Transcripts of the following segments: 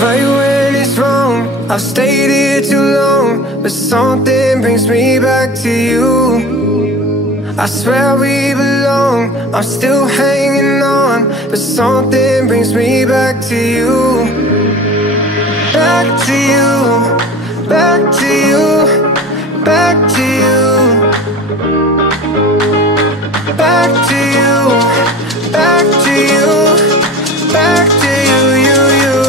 right when it's wrong. I've stayed here too long, but something brings me back to you. I swear we belong, I'm still hanging on, but something brings me back to you. Back to you, back to you, back to you. Back to you, back to you, back to you, you.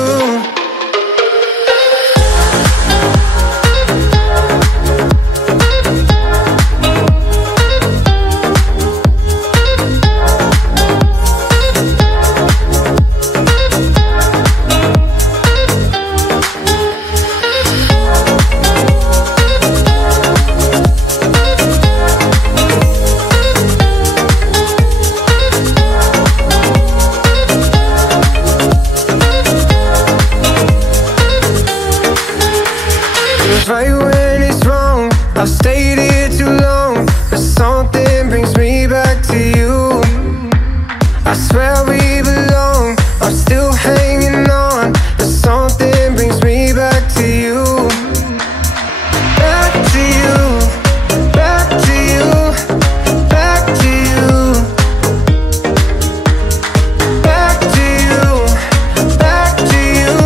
Right when it's wrong, I've stayed here too long, but something brings me back to you. I swear we belong, I'm still hanging on, but something brings me back to you. Back to you, back to you, back to you. Back to you, back to you,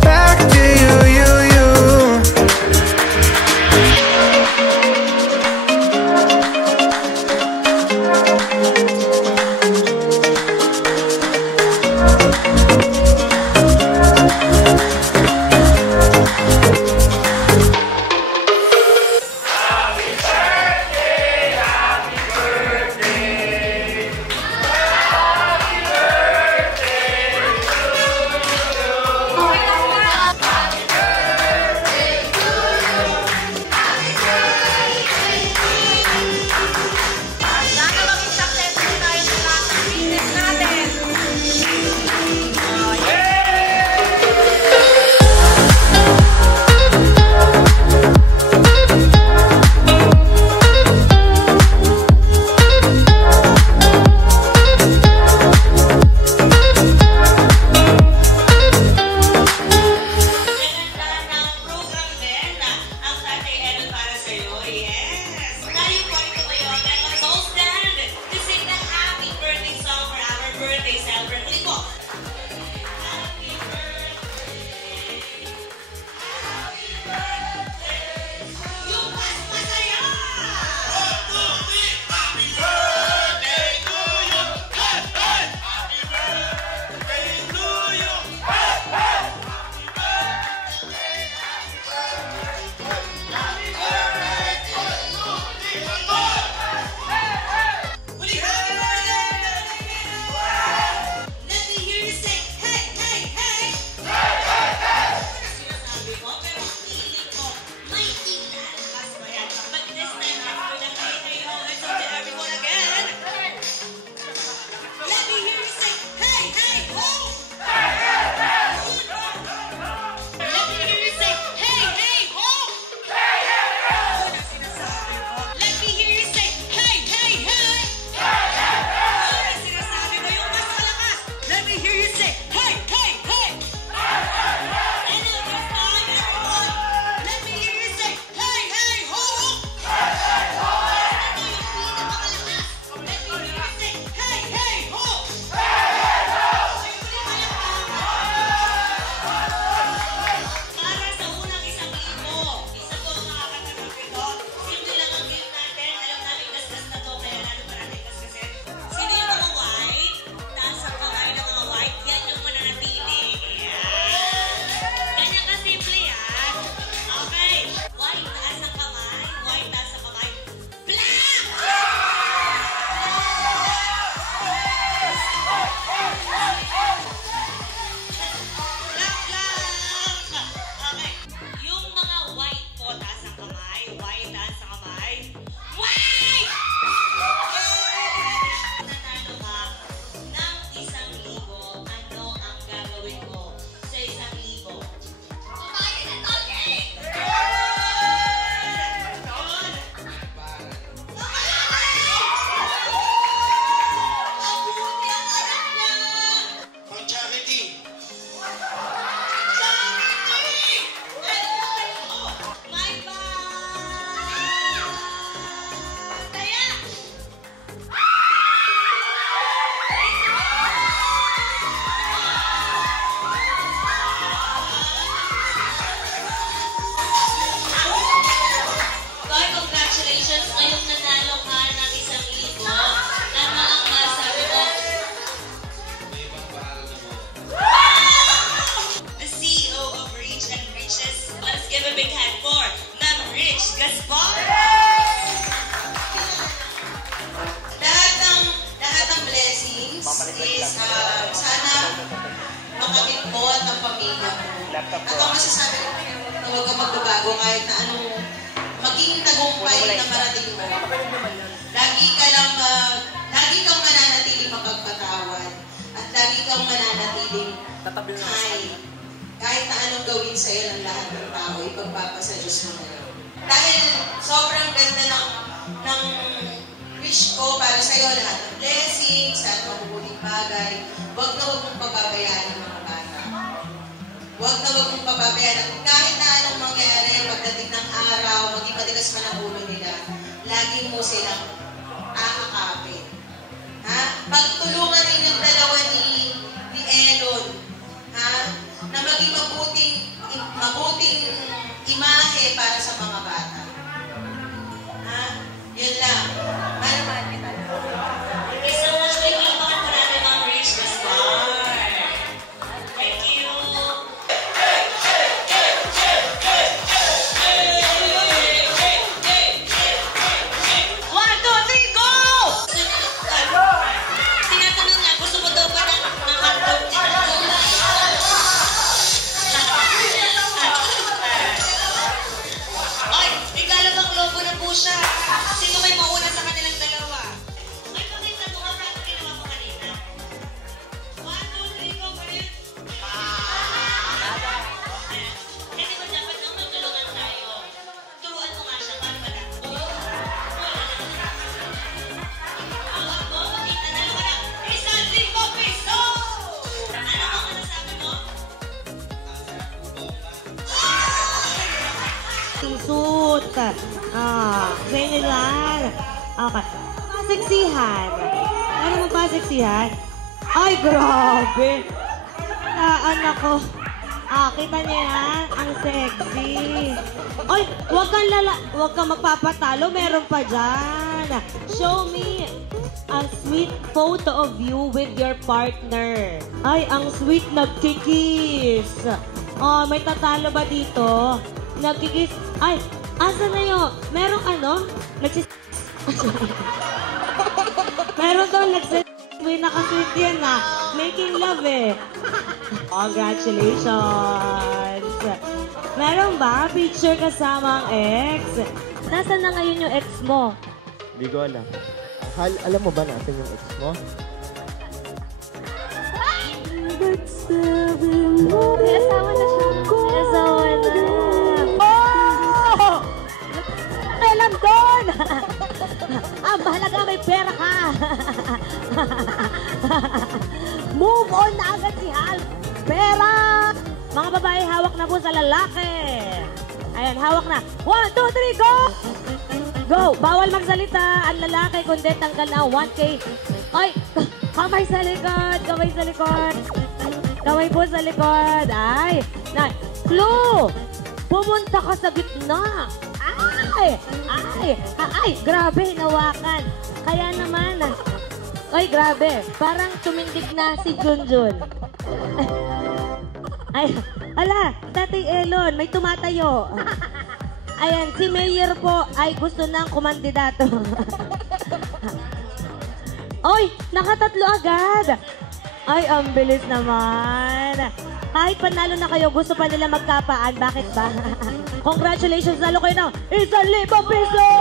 back to you, you. Yes, po! Lahat ng blessings is sana makamit mo at ang pamilya mo. At ang masasabi ko, na huwag kang magbabago kahit na anong maging tagumpay na marating mo. Lagi kang mananatiling mapagpatawad at lagi kang mananatiling kind. Kahit na anong gawin sa'yo ng lahat ng tao, ipagpapasa Diyos mo na lang. Dahil sobrang ganda ng wish ko para sa'yo, lahat ng blessings, lahat ng mabubuting bagay. Huwag na huwag mong pababayaan ng mga bata. Huwag na huwag mong pababayaan. At kahit na anong mangyari, pagdating ng araw, maging matigas man ang ulo nila, lagi mo silang aakapin. Ha? Pagtulungan rin yung dalawa ni Elon, ha? Na maging mabuting imahe para sa mga bata. Ha? Yun lang. Mahal kita. Thank you so much. Thank you mga maraming mga Christmas card. Thank you. 1, 2, 3, go! Tinatanong niya, gusto mo daw ba ng hotdog niya? Ay, regalo bang lobo na po siya. Sino may mauna sa kanilang dalawa? Ay, pakita mo nga natin ginawa mo kanina. 1, 2, 3, go pa rin. Hindi ba dapat nang magtulungan tayo? Turuan mo nga siya, paano ba lang? Awag mo, makita na ka lang. 1, 5 piso! Ano mo masasabi mo? Suit. Ganyan lang. Okay. Paseksihan. Ano mo paseksihan? Ay, grabe. Anak ko. Kita niyo yan? Ang sexy. Ay, wag kang magpapatalo. Meron pa dyan. Show me a sweet photo of you with your partner. Ay, ang sweet nagkikiss. May tatalo ba dito? Nagkikiss. Ay, asa na yun? Merong meron daw may nakasweet yan na. Making love eh. Congratulations. Meron ba? Picture kasama ang ex. Nasaan na ngayon yung ex mo? Hindi ko alam. Alam mo ba natin yung ex mo? May asawa na siya. May asawa na. Oh! Alam doon! Ang mahalaga may pera ka. Move on na agad si Hal. Pera! Mga babae, hawak na po sa lalaki. Ayan, hawak na. 1, 2, 3, go! Go! Bawal magsalita ang lalaki kundi tanggal na 1K. Ay! Kamay sa likod! Kamay sa likod! Kamay po sa likod! Ay! Flo! Pumunta ka sa gitna! Ay! Ay! Ay! Grabe! Hinawakan! Kaya naman... Ay, grabe! Parang tumindig na si Junjun. Ay! Ala! Tatay Elon! May tumatayo! Ayan, si Mayor po ay gusto ng kumandidato. Oy! Nakatatlo agad! Ay, ang bilis naman. Kahit panalo na kayo, gusto pa nila magkapaan. Bakit ba? Congratulations, lalo kayo ng 1,000 piso!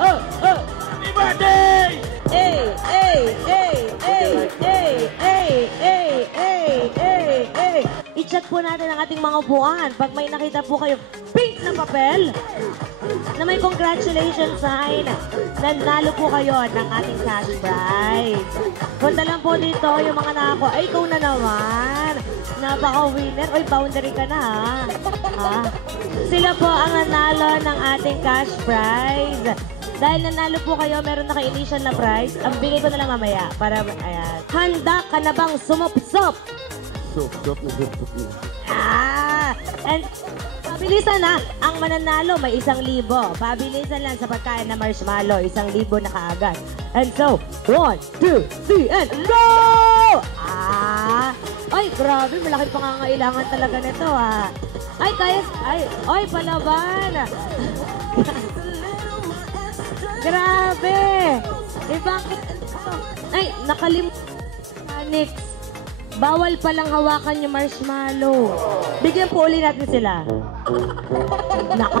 Happy birthday! Hey, hey, hey, hey, hey, hey, hey, hey, hey, hey. I-chat po natin ang ating mga upuan. Pag may nakita po kayo pink na papel na may congratulations sign, nanalo po kayo ng ating cash prize. Punta lang po dito yung mga nako. Ay, ikaw na naman. Napaka-winner. Oy, boundary ka na ha. Sila po ang nanalo ng ating cash prize. Dahil nanalo po kayo, meron naka-initial na prize. Ang bigay ko na lang mamaya. Para, ayan. Handa ka na bang sumupsop? Sup na sup. And pabilisan na. Ang mananalo may 1,000. Pabilisan lang sa pagkain na marshmallow. 1,000 na kaagad. And so, 1, 2, 3, and go! Ay, grabe, malaki pangangailangan talaga nito, ha. Ay, kaya, ay, palaban. Grabe. Eh, bakit? Ay, Nix. Bawal palang hawakan yung marshmallow. Bigyan po ulit natin sila. Naka.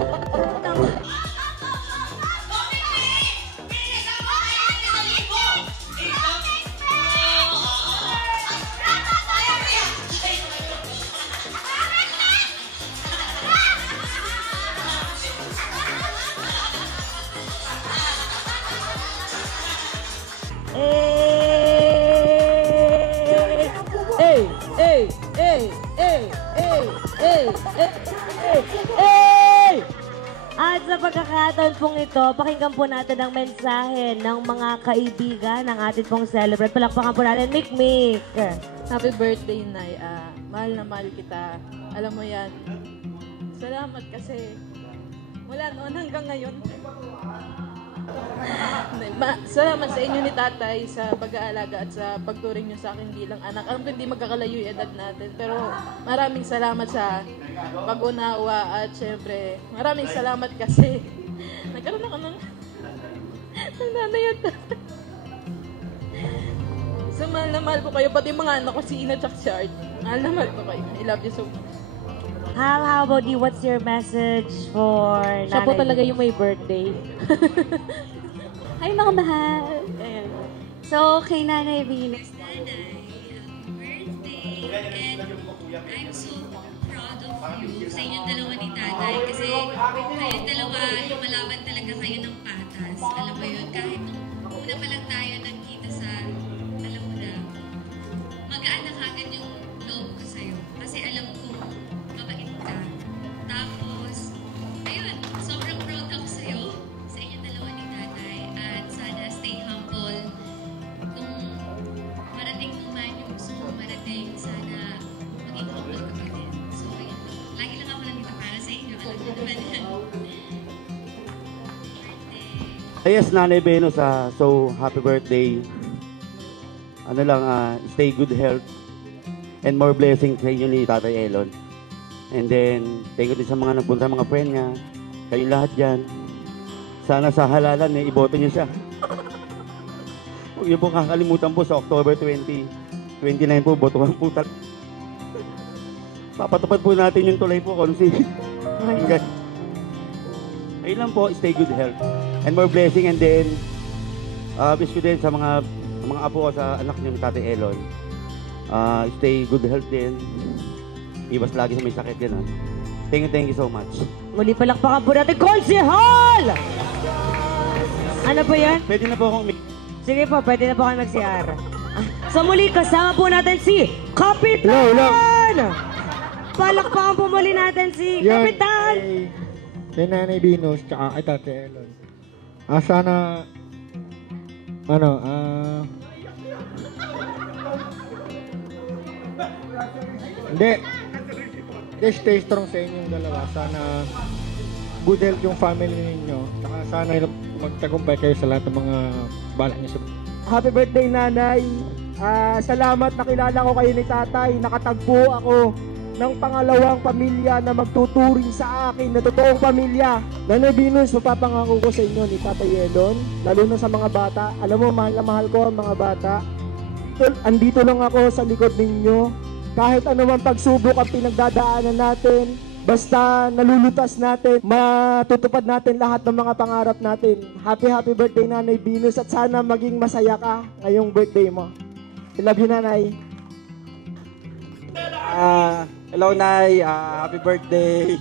At sa pagkakataon pong ito, pakinggan po natin ang mensahe ng mga kaibigan ng ating pong celebrate. Palakpakan po natin, Mikmik. Happy birthday, Nay. Mahal na mahal kita. Alam mo yan. Salamat kasi mula noon hanggang ngayon. Salamat sa inyo ni Tatay sa pag-aalaga at sa pagturing niyo sa akin bilang anak. Alam ko hindi magkakalayo yung edad natin, pero maraming salamat sa pag-unawa at syempre, maraming salamat kasi nagkaroon ako ng nanay at tatay. So, mahal na mahal ko kayo, pati mga anak ko, si Ina at si Art. Mahal na mahal ko kayo. I love you so much. How about you? What's your message for Nanay? Siya po talaga yung may birthday. Hi mga mahal! Ayan. So, kay Nanay Venus. Nanay, happy birthday! And I'm so proud of you sa inyong dalawa ni Tatay kasi kayong dalawa, lumalaban talaga kayo ng patas. Alam mo yun, kahit nung una pa lang tayo nagkita sa, alam mo na, magaan na kagad yung loob ko sa'yo. Kasi alam ko, mabait ka. Tapos, ayun, sobrang proud ako sa'yo, sa inyong dalawa ni Tatay. At sana stay humble. Kung marating mo man yung gusto mo marating, sana maging humble ka pa din. So, yun. Lagi lang ako nandito para sa inyo. Alam mo naman yan. Birthday. Yes, Nanay Venus, so happy birthday. Ano lang, stay good health and more blessings sa inyo ni Tatay Elon. And then, thank you din sa mga nagpunta, mga friend niya. Kayo lahat dyan. Sana sa halalan, iboto niyo siya. Huwag niyo po kakalimutan po sa October 20, 29 po, botohan po papatupad po natin yung tulay po, Konsi. Ayun lang po, stay good health. And more blessing, and then, wish ko din sa mga apo ko, sa anak niyo ni Tatay Elon. Stay good health din. Iwas lagi sa may sakit din, ha. Thank you so much. Muli palakpakan po natin, Konsehal! Ano po yan? Pwede na po akong Sige po, pwede na po kayo mag-CR. So muli, kasama po natin si Kapitan! Hello. Palakpakan po muli natin si Kapitan! Kay Nanay Venus, tsaka kay Tatay Elon. Sana, hindi, stay strong sa inyong dalawa. Sana good health yung family ninyo. Tsaka sana magtagumpay kayo sa lahat ng mga balak niyo sa... Happy birthday, Nanay. Salamat, nakilala ko kayo ni Tatay. Nakatagpo ako ng pangalawang pamilya na magtuturing sa akin na totoong pamilya. Nanay Venus, mapapangako ko sa inyo ni Tatay Elon, lalo na sa mga bata. Alam mo, mahal na mahal ko ang mga bata. Andito lang ako sa likod ninyo. Kahit anumang pagsubok ang pinagdadaanan natin, basta nalulutas natin, matutupad natin lahat ng mga pangarap natin. Happy birthday, Nanay Venus, at sana maging masaya ka ngayong birthday mo. I love you, Nanay. Hello, Nay. Happy birthday.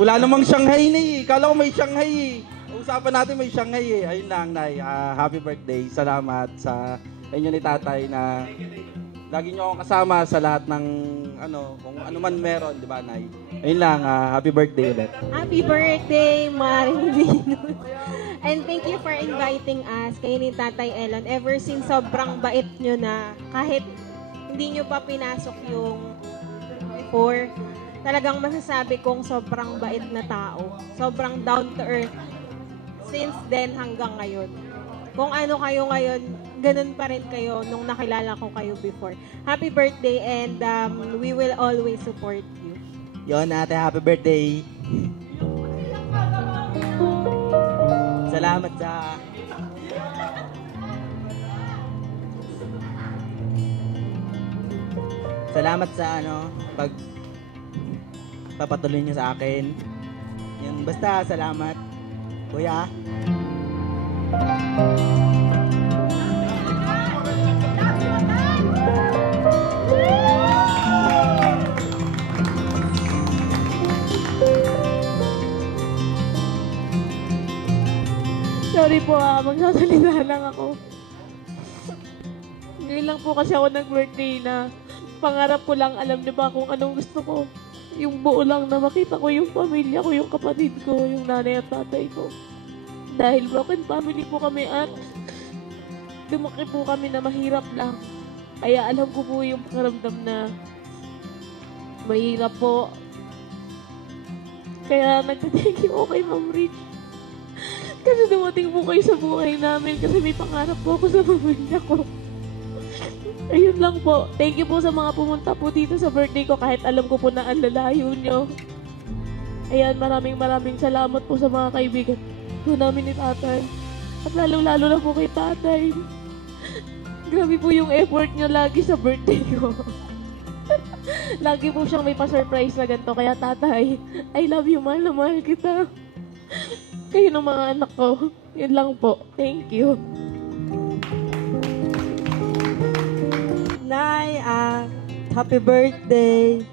Wala namang Shanghai na eh. Kala ko may Shanghai eh. Usapan natin may Shanghai eh. Ayun lang, Nay. Happy birthday. Salamat sa inyo ni Tatay na lagi niyo akong kasama sa lahat ng kung ano man meron, di ba, Nay? Ayun lang, happy birthday ulit. Happy birthday, Maring Venus. And thank you for inviting us kay ni Tatay Elon. Ever since sobrang bait nyo na kahit hindi nyo pa pinasok yung before, talagang masasabi kong sobrang bait na tao. Sobrang down to earth since then hanggang ngayon. Kung ano kayo ngayon, ganun pa rin kayo nung nakilala ko kayo before. Happy birthday and we will always support you. Yon ate, happy birthday. Salamat sa... Salamat sa papatuloy niyo sa akin. Yun, basta salamat. Kuya. Sorry po magsasalita lang ako. Ngayon lang po kasi ako nag-birthday na pangarap ko lang, alam niyo ba kung anong gusto ko? Yung buo lang na makita ko yung pamilya ko, yung kapatid ko, yung nanay at tatay ko. Dahil broken family po kami at lumaki po kami na mahirap lang. Kaya alam ko po yung pakiramdam na mahirap po. Kaya nagta-thank you kay Ma'am Rich. Kasi dumating po kayo sa buhay namin kasi may pangarap po ako sa pamilya ko. Ayun lang po. Thank you po sa mga pumunta po dito sa birthday ko kahit alam ko po na ang lalayo nyo. Ayan, maraming salamat po sa mga kaibigan po namin ni tatay. At lalo na po kay tatay. Grabe po yung effort nyo lagi sa birthday ko. Lagi po siyang may pa-surprise na ganito. Kaya tatay, I love you, mahal na mahal kita. Kayo ng mga anak ko. Yun lang po. Thank you. Nay, happy birthday.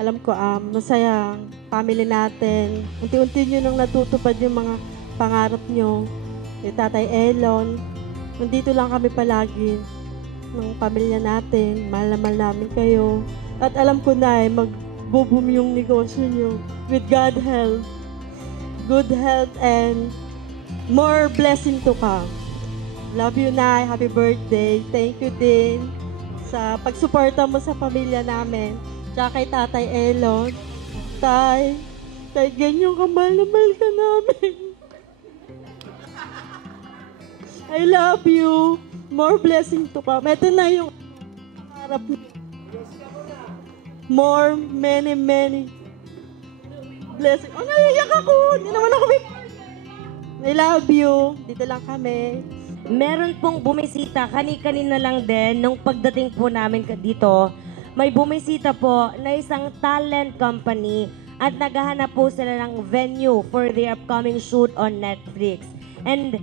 Alam ko, masaya ang family natin. Unti-unti nyo nang natutupad yung mga pangarap nyo. Yung Tatay Elon. Nandito lang kami palagi ng pamilya natin. Mahal na mahal namin kayo. At alam ko, Nay, mag-boom yung negosyo nyo. With God help. Good health and more blessing to come. Love you, Nay. Happy birthday. Thank you din sa pagsuporta mo sa pamilya namin. Tsaka kay Tatay Elon. Tay, ganyan ka, mahal na mahal ka namin. I love you. More blessing to come. Ito na yung pangarap. More, many blessing. Oh, naiyak ako. Hindi naman ako I love you. Dito lang kami. Meron pong bumisita, kanina lang din, nung pagdating po namin dito, may bumisita po na isang talent company at naghahanap po sila ng venue for their upcoming shoot on Netflix. And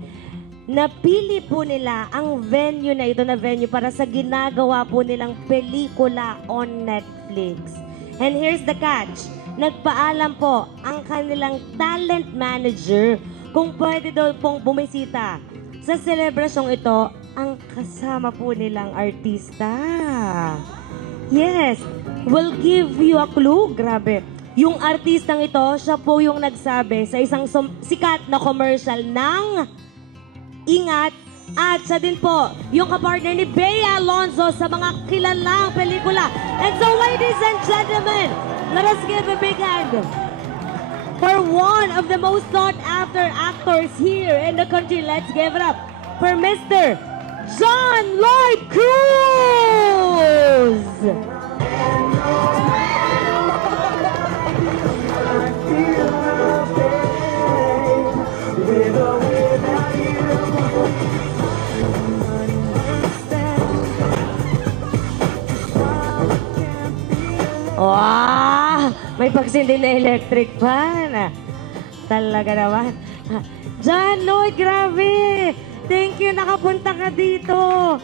napili po nila ang venue na ito na venue para sa ginagawa po nilang pelikula on Netflix. And here's the catch. Nagpaalam po ang kanilang talent manager kung pwede daw pong bumisita sa selebrasyong ito ang kasama po nilang artista. Yes, we'll give you a clue. Grabe. Yung artistang ito, siya po yung nagsabi sa isang sikat na commercial ng Ingat. At siya din po, yung kapartner ni Bea Alonzo sa mga kilalang pelikula. And so, ladies and gentlemen, let us give a big hand for one of the most sought-after actors here in the country. Let's give it up for Mr. John Lloyd Cruz! Wow! May pagsindi na electric fan. Talaga naman. John Lloyd, grabe! Thank you, nakapunta ka dito.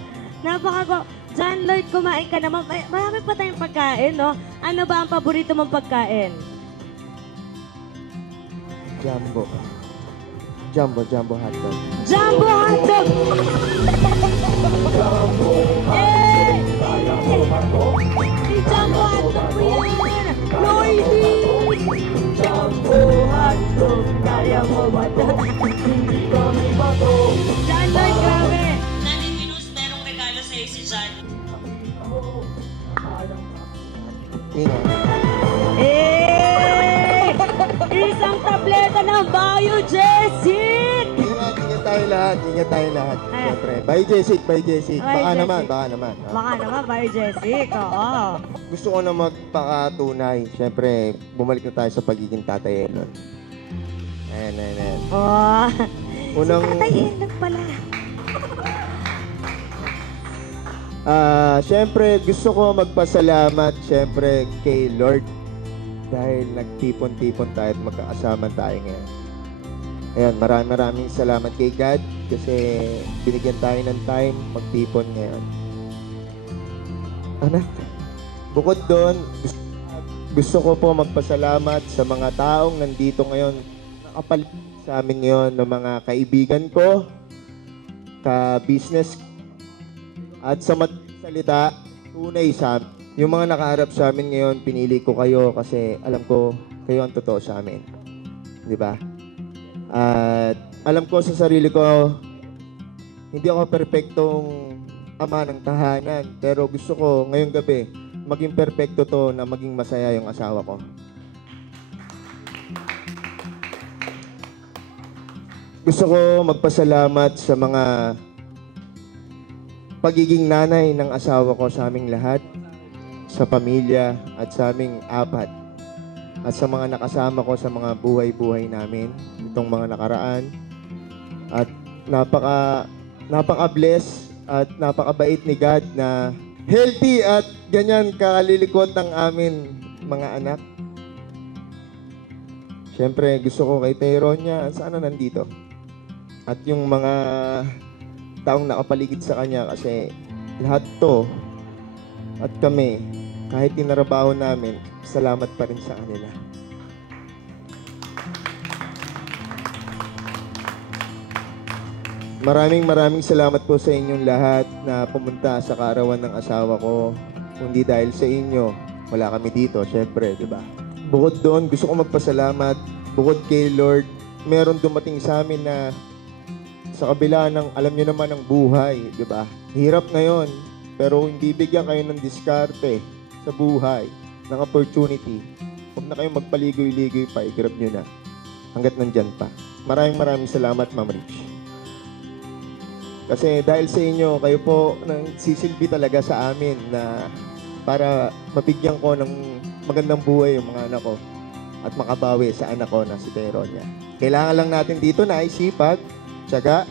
John Lloyd, kumain ka naman. Marami pa tayong pagkain, no? Ano ba ang paborito mong pagkain? Jumbo hotdog. Jumbo hotdog! Eh! Jumbo hotdog po yan! Lloydie! Jumbo hotdog, kaya mo ba ito? John Lloyd, grabe! Nanay Venus, merong regalo sa'yo si John. Eh! Isang tableta ng Biojessin! tayo lahat. Ingat tayo lahat. Siyempre. Bye, Jessic. Bye, Jessic. Bye, Baka naman, Jessic. baka naman. Baka naman, bye, Jessic. Oo. Gusto ko na magpakatunay. Siyempre, bumalik na tayo sa pagiging Tatay Elon. Ayan. Oh. Unang... Si Tatay Elon pala. Siyempre, gusto ko magpasalamat, siyempre, kay Lord. Dahil nagtipon-tipon tayo at magkakasama tayo ngayon. Ayan, maraming salamat kay God kasi binigyan tayo ng time magtipon ngayon. Anak, bukod doon, gusto ko po magpasalamat sa mga taong nandito ngayon, nakapalit sa amin ngayon, ng mga kaibigan ko, ka-business, at sa salita, tunay sa amin. Yung mga nakaharap sa amin ngayon, pinili ko kayo kasi alam ko kayo ang totoo sa amin. Di ba? At alam ko sa sarili ko, hindi ako perpektong ama ng tahanan. Pero gusto ko ngayong gabi, maging perpekto to na maging masaya yung asawa ko. Gusto ko magpasalamat sa mga pagiging nanay ng asawa ko sa aming lahat, sa pamilya at sa aming apat. At sa mga nakasama ko sa mga buhay-buhay namin itong mga nakaraan. At napaka-bless at napakabait ni God na healthy at ganyan kalilikot ang amin mga anak. Siyempre, gusto ko kay Teronia, sana nandito. At yung mga taong nakapaligid sa kanya kasi lahat to at kami, kahit tinarabaho namin, salamat pa rin sa kanila. Maraming salamat po sa inyong lahat na pumunta sa kaarawan ng asawa ko. Kundi dahil sa inyo, wala kami dito, syempre, di ba? Bukod doon, gusto ko magpasalamat. Bukod kay Lord, meron dumating sa amin na sa kabila ng, alam nyo naman, ng buhay, di ba? Hirap ngayon, pero hindi bigyan kayo ng diskarte sa buhay, ng opportunity. Huwag na kayong magpaligoy-ligoy pa, i-grab nyo na. Hanggat nandyan pa. Maraming salamat, Ma'am Rich. Kasi dahil sa inyo, kayo po nang sisilbi talaga sa amin na para mabigyan ko ng magandang buhay yung mga anak ko at makabawi sa anak ko na si Teronia. Kailangan lang natin dito na sipag, tiyaga.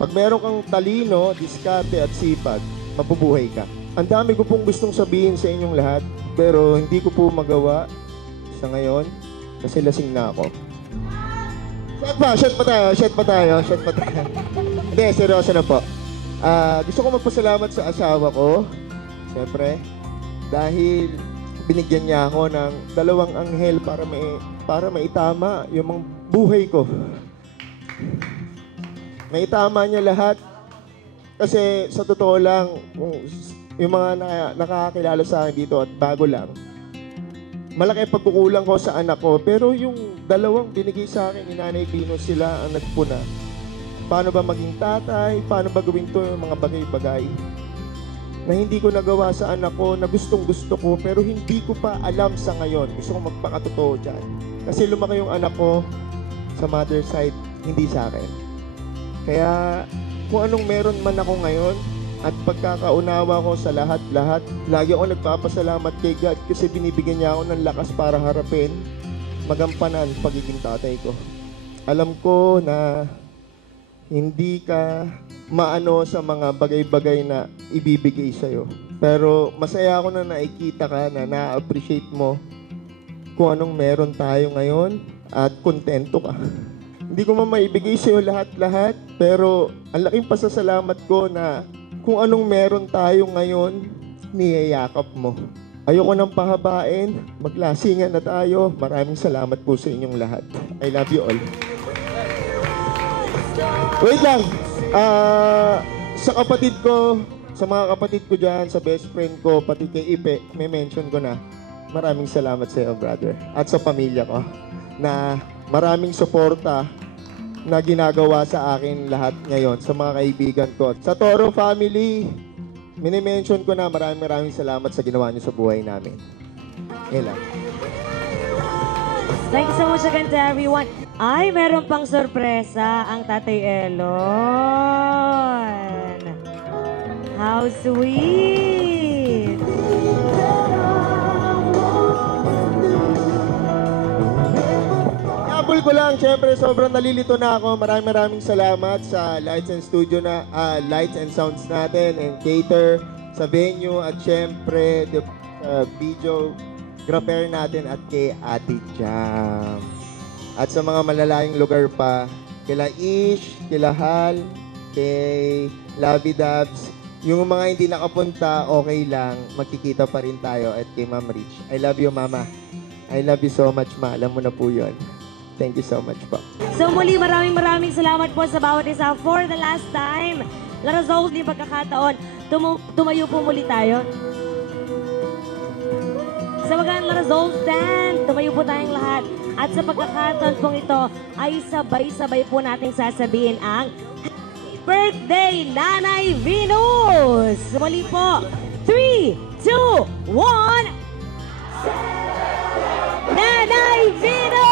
Pag meron kang talino, diskarte at sipag, mabubuhay ka. Ang dami ko pong gustong sabihin sa inyong lahat, pero hindi ko po magawa sa ngayon kasi lasing na ako. Shot pa tayo. Hindi, seryoso na po. Gusto ko magpasalamat sa asawa ko, siyempre, dahil binigyan niya ako ng 2 anghel para maitama yung mga buhay ko. Maitama niya lahat. Kasi sa totoo lang, yung mga nakakakilala sa akin dito at bago lang, malaki pagkukulang ko sa anak ko. Pero yung 2 binigay sa akin ni Nanay Pino, sila ang nagpuna. Paano ba maging tatay? Paano ba gawin to yung mga bagay-bagay na hindi ko nagawa sa anak ko, na gustong-gusto ko, pero hindi ko pa alam sa ngayon. Gusto ko magpakatotoo dyan. Kasi lumaki yung anak ko sa mother side, hindi sa akin. Kaya kung anong meron man ako ngayon at pagkakaunawa ko sa lahat-lahat, lagi ako nagpapasalamat kay God kasi binibigyan niya ako ng lakas para harapin, magampanan pagiging tatay ko. Alam ko na hindi ka maano sa mga bagay-bagay na ibibigay sa'yo. Pero masaya ako na nakikita ka, na na-appreciate mo kung anong meron tayo ngayon at kontento ka. Hindi ko man maibigay sa'yo lahat-lahat, pero ang laking pasasalamat ko na kung anong meron tayo ngayon, niyayakap mo. Ayoko nang pahabain, maglasingan na tayo. Maraming salamat po sa inyong lahat. I love you all. Wait lang. Sa kapatid ko, sa mga kapatid ko dyan, sa best friend ko, pati kay Ipe, may mention ko na. Maraming salamat sa iyo, brother. At sa pamilya ko, na maraming suporta na ginagawa sa akin lahat ngayon, sa mga kaibigan ko. Sa Toro family, minimension ko na maraming salamat sa ginawa niyo sa buhay namin. Yan lang. Thank you so much again to everyone. Ay, meron pang sorpresa ang Tatay Elon. How sweet! Habol ko lang, syempre sobrang nalilito na ako. Maraming salamat sa Lights and Studio na Lights and Sounds natin and cater sa venue at syempre sa video grapher natin at kay Ate Jam. At sa mga malalayong lugar pa, kila Ish, kila Hal, kay Lovey Dubs. Yung mga hindi nakapunta, okay lang. Magkikita pa rin tayo at kay Ma'am Rich. I love you, Mama. I love you so much, Ma. Alam mo na po yun. Thank you so much po. So muli, maraming salamat po sa bawat isa. For the last time, Larazol, di pagkakataon, tumayo po muli tayo. Sa mga Larazol stand, tumayo po tayong lahat. At sa pagkakataon pong ito, ay sabay-sabay po nating sasabihin ang Happy Birthday, Nanay Venus! Muli po, 3, 2, 1, Nanay Venus!